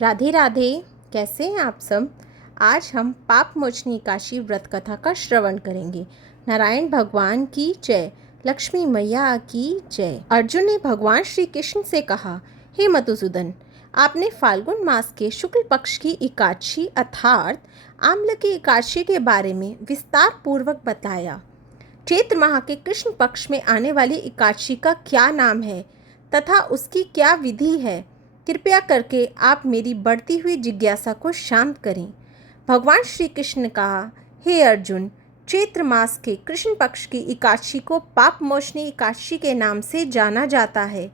राधे राधे। कैसे हैं आप सब। आज हम पाप मोचनी एकादशी व्रत कथा का श्रवण करेंगे। नारायण भगवान की जय, लक्ष्मी मैया की जय। अर्जुन ने भगवान श्री कृष्ण से कहा, हे मधुसूदन, आपने फाल्गुन मास के शुक्ल पक्ष की एकादशी अर्थात आम्ल की एकादशी के बारे में विस्तार पूर्वक बताया। चैत्र माह के कृष्ण पक्ष में आने वाली एकादशी का क्या नाम है तथा उसकी क्या विधि है, कृपया करके आप मेरी बढ़ती हुई जिज्ञासा को शांत करें। भगवान श्री कृष्ण ने कहा, हे अर्जुन, चैत्र मास के कृष्ण पक्ष की एकादशी को पाप मोचनी एकादशी के नाम से जाना जाता है।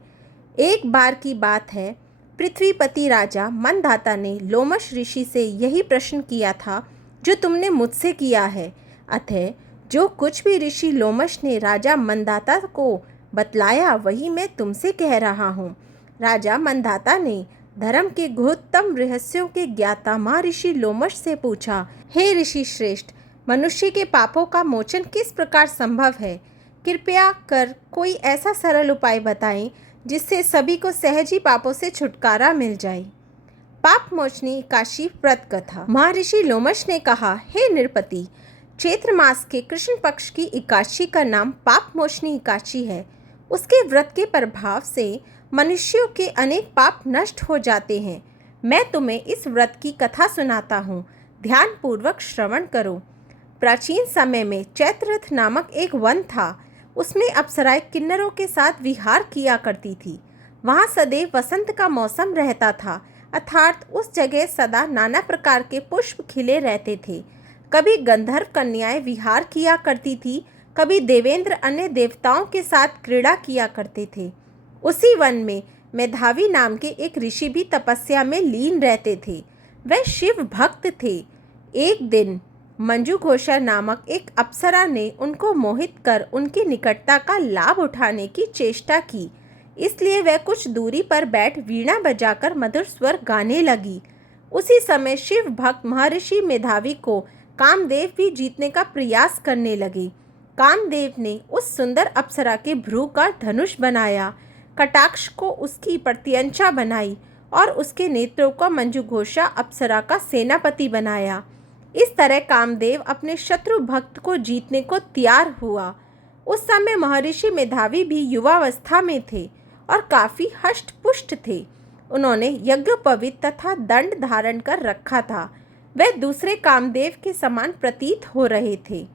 एक बार की बात है, पृथ्वीपति राजा मनधाता ने लोमश ऋषि से यही प्रश्न किया था जो तुमने मुझसे किया है। अतः जो कुछ भी ऋषि लोमश ने राजा मनधाता को बतलाया वही मैं तुमसे कह रहा हूँ। राजा मनधाता ने धर्म के गुह्यतम रहस्यों के ज्ञाता महर्षि लोमश से पूछा, हे ऋषि श्रेष्ठ, मनुष्य के पापों का मोचन किस प्रकार संभव है? कृपया कर कोई ऐसा सरल उपाय बताएं जिससे सभी को सहज ही पापों से छुटकारा मिल जाए। पाप मोचनी एकादशी व्रत कथा। महर्षि लोमश ने कहा, हे नृपति, चैत्र मास के कृष्ण पक्ष की एकादशी का नाम पाप मोचनी एकादशी है। उसके व्रत के प्रभाव से मनुष्यों के अनेक पाप नष्ट हो जाते हैं। मैं तुम्हें इस व्रत की कथा सुनाता हूँ, ध्यान पूर्वक श्रवण करो। प्राचीन समय में चैत्ररथ नामक एक वन था। उसमें अप्सराएं किन्नरों के साथ विहार किया करती थी। वहाँ सदैव वसंत का मौसम रहता था, अर्थात उस जगह सदा नाना प्रकार के पुष्प खिले रहते थे। कभी गंधर्व कन्याएं विहार किया करती थी, कभी देवेंद्र अन्य देवताओं के साथ क्रीड़ा किया करते थे। उसी वन में मेधावी नाम के एक ऋषि भी तपस्या में लीन रहते थे। वह शिव भक्त थे। एक दिन मंजू घोषा नामक एक अप्सरा ने उनको मोहित कर उनकी निकटता का लाभ उठाने की चेष्टा की। इसलिए वह कुछ दूरी पर बैठ वीणा बजाकर मधुर स्वर गाने लगी। उसी समय शिव भक्त महर्षि मेधावी को कामदेव भी जीतने का प्रयास करने लगे। कामदेव ने उस सुंदर अप्सरा के भ्रू का धनुष बनाया, कटाक्ष को उसकी प्रत्यंचा बनाई और उसके नेत्रों को मंजूघोषा अप्सरा का सेनापति बनाया। इस तरह कामदेव अपने शत्रु भक्त को जीतने को तैयार हुआ। उस समय महर्षि मेधावी भी युवावस्था में थे और काफी हष्ट पुष्ट थे। उन्होंने यज्ञोपवीत तथा दंड धारण कर रखा था। वे दूसरे कामदेव के समान प्रतीत हो रहे थे।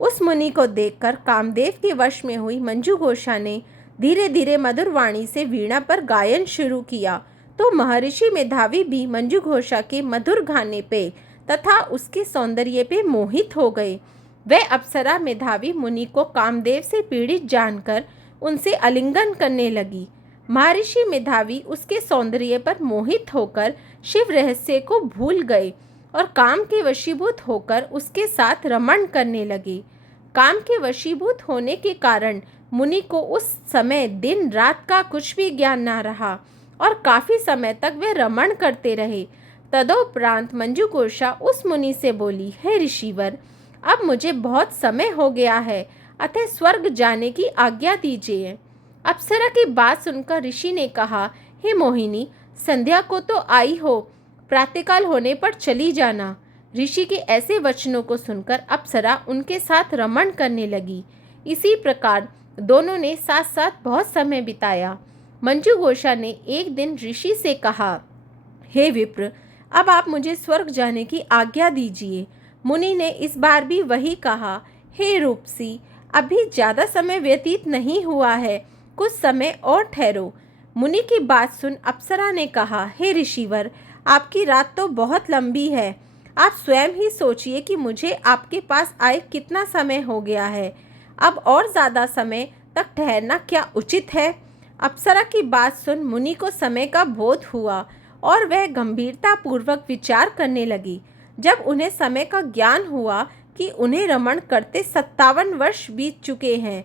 उस मुनि को देखकर कामदेव के वश में हुई मंजू घोषा ने धीरे धीरे मधुर वाणी से वीणा पर गायन शुरू किया तो महर्षि मेधावी भी मंजू घोषा के मधुर गाने पे तथा उसके सौंदर्य पे मोहित हो गए। वह अप्सरा मेधावी मुनि को कामदेव से पीड़ित जानकर उनसे आलिंगन करने लगी। महर्षि मेधावी उसके सौंदर्य पर मोहित होकर शिव रहस्य को भूल गए और काम के वशीभूत होकर उसके साथ रमण करने लगे। काम के वशीभूत होने के कारण मुनि को उस समय दिन रात का कुछ भी ज्ञान न रहा और काफी समय तक वे रमण करते रहे। तदोपरांत मंजू घोषा उस मुनि से बोली, हे ऋषिवर, अब मुझे बहुत समय हो गया है, अतः स्वर्ग जाने की आज्ञा दीजिए। अप्सरा की बात सुनकर ऋषि ने कहा, हे मोहिनी, संध्या को तो आई हो, प्रातःकाल होने पर चली जाना। ऋषि के ऐसे वचनों को सुनकर अप्सरा उनके साथ रमण करने लगी। इसी प्रकार दोनों ने साथ साथ बहुत समय बिताया। मंजू घोषा ने एक दिन ऋषि से कहा, हे विप्र, अब आप मुझे स्वर्ग जाने की आज्ञा दीजिए। मुनि ने इस बार भी वही कहा, हे रूपसी, अभी ज़्यादा समय व्यतीत नहीं हुआ है, कुछ समय और ठहरो। मुनि की बात सुन अप्सरा ने कहा, हे ऋषिवर, आपकी रात तो बहुत लंबी है। आप स्वयं ही सोचिए कि मुझे आपके पास आए कितना समय हो गया है। अब और ज़्यादा समय तक ठहरना क्या उचित है? अप्सरा की बात सुन मुनि को समय का बोध हुआ और वह गंभीरता पूर्वक विचार करने लगी। जब उन्हें समय का ज्ञान हुआ कि उन्हें रमण करते 57 वर्ष बीत चुके हैं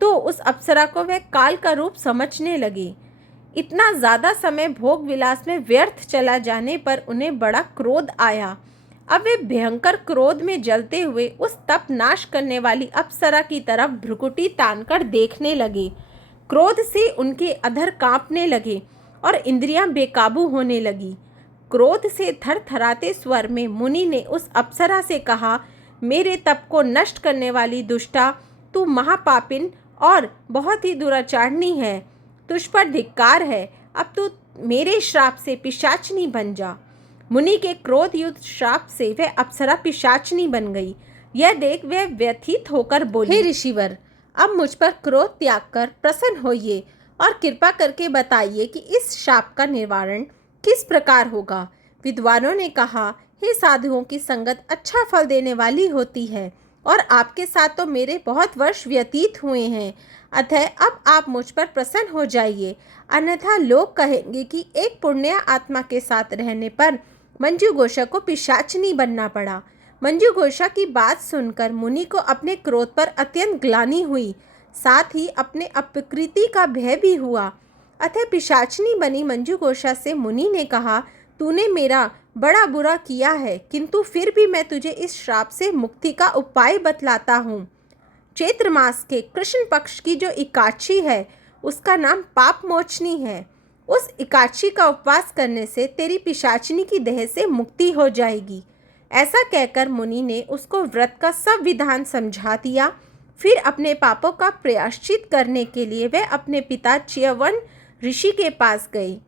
तो उस अप्सरा को वह काल का रूप समझने लगी। इतना ज़्यादा समय भोग विलास में व्यर्थ चला जाने पर उन्हें बड़ा क्रोध आया। अब वे भयंकर क्रोध में जलते हुए उस तप नाश करने वाली अप्सरा की तरफ भ्रुकुटी तानकर देखने लगे। क्रोध से उनके अधर कांपने लगे और इंद्रियां बेकाबू होने लगी। क्रोध से थरथराते स्वर में मुनि ने उस अप्सरा से कहा, मेरे तप को नष्ट करने वाली दुष्टा, तू महापापिन और बहुत ही दुराचारणी है। तुझ पर धिक्कार है। अब तू मेरे श्राप से पिशाचनी बन जा। मुनि के क्रोध युक्त श्राप से वह अप्सरा पिशाचनी बन गई। यह देख वह व्यथित होकर बोली, हे ऋषिवर, अब मुझ पर क्रोध त्याग कर प्रसन्न होइए और कृपा करके बताइए कि इस शाप का निवारण किस प्रकार होगा। विद्वानों ने कहा, हे साधुओं की संगत अच्छा फल देने वाली होती है और आपके साथ तो मेरे बहुत वर्ष व्यतीत हुए हैं। अतः अब आप मुझ पर प्रसन्न हो जाइए, अन्यथा लोग कहेंगे कि एक पुण्य आत्मा के साथ रहने पर मंजू घोषा को पिशाचनी बनना पड़ा। मंजू घोषा की बात सुनकर मुनि को अपने क्रोध पर अत्यंत ग्लानि हुई, साथ ही अपने अपकृति का भय भी हुआ। अतः पिशाचनी बनी मंजू घोषा से मुनि ने कहा, तूने मेरा बड़ा बुरा किया है, किंतु फिर भी मैं तुझे इस श्राप से मुक्ति का उपाय बतलाता हूँ। चैत्र मास के कृष्ण पक्ष की जो एकादशी है उसका नाम पाप मोचनी है। उस एकादशी का उपवास करने से तेरी पिशाचनी की देह से मुक्ति हो जाएगी। ऐसा कहकर मुनि ने उसको व्रत का सब विधान समझा दिया। फिर अपने पापों का प्रायश्चित करने के लिए वह अपने पिता च्यवन ऋषि के पास गई।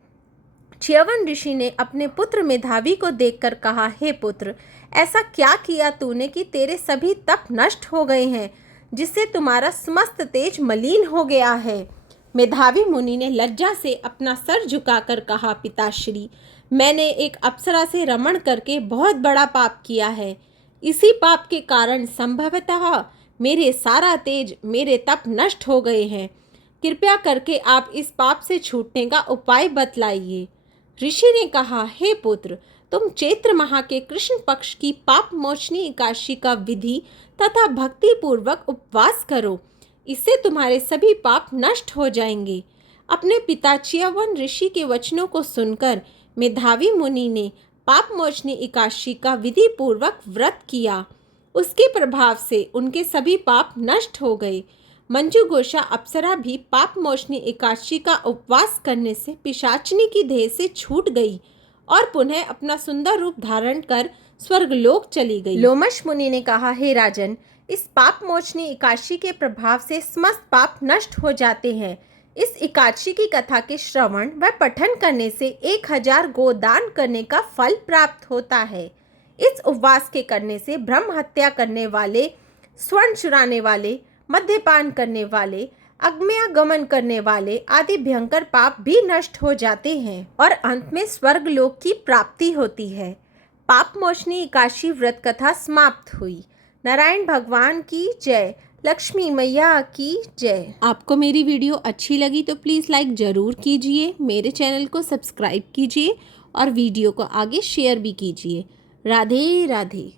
च्यवन ऋषि ने अपने पुत्र मेधावी को देखकर कहा, हे पुत्र, ऐसा क्या किया तूने कि तेरे सभी तप नष्ट हो गए हैं, जिससे तुम्हारा समस्त तेज मलिन हो गया है। मेधावी मुनि ने लज्जा से अपना सर झुकाकर कहा, पिताश्री, मैंने एक अप्सरा से रमण करके बहुत बड़ा पाप किया है। इसी पाप के कारण संभवतः मेरे सारा तेज, मेरे तप नष्ट हो गए हैं। कृपया करके आप इस पाप से छूटने का उपाय बतलाइए। ऋषि ने कहा, हे पुत्र, तुम चैत्र माह के कृष्ण पक्ष की पाप मोचनी एकादशी का विधि तथा भक्ति पूर्वक उपवास करो, इससे तुम्हारे सभी पाप नष्ट हो जाएंगे। अपने पिता च्यवन ऋषि के वचनों को सुनकर मेधावी मुनि ने पाप मोचनी एकादशी का विधि पूर्वक व्रत किया। उसके प्रभाव से उनके सभी पाप नष्ट हो गए। मंजू घोषा अप्सरा भी पाप मोचनी एकादशी का उपवास करने से पिशाचनी की देह से छूट गई और पुनः अपना सुंदर रूप धारण कर स्वर्गलोक चली गई। लोमश मुनि ने कहा, हे राजन, इस पाप मोचनी एकादशी के प्रभाव से समस्त पाप नष्ट हो जाते हैं। इस एकादशी की कथा के श्रवण व पठन करने से 1000 गोदान करने का फल प्राप्त होता है। इस उपवास के करने से ब्रह्म हत्या करने वाले, स्वर्ण चुराने वाले, मद्यपान करने वाले, अग्न्यागमन करने वाले आदि भयंकर पाप भी नष्ट हो जाते हैं और अंत में स्वर्गलोक की प्राप्ति होती है। पाप मोचनी एकादशी व्रत कथा समाप्त हुई। नारायण भगवान की जय, लक्ष्मी मैया की जय। आपको मेरी वीडियो अच्छी लगी तो प्लीज़ लाइक ज़रूर कीजिए, मेरे चैनल को सब्सक्राइब कीजिए और वीडियो को आगे शेयर भी कीजिए। राधे राधे।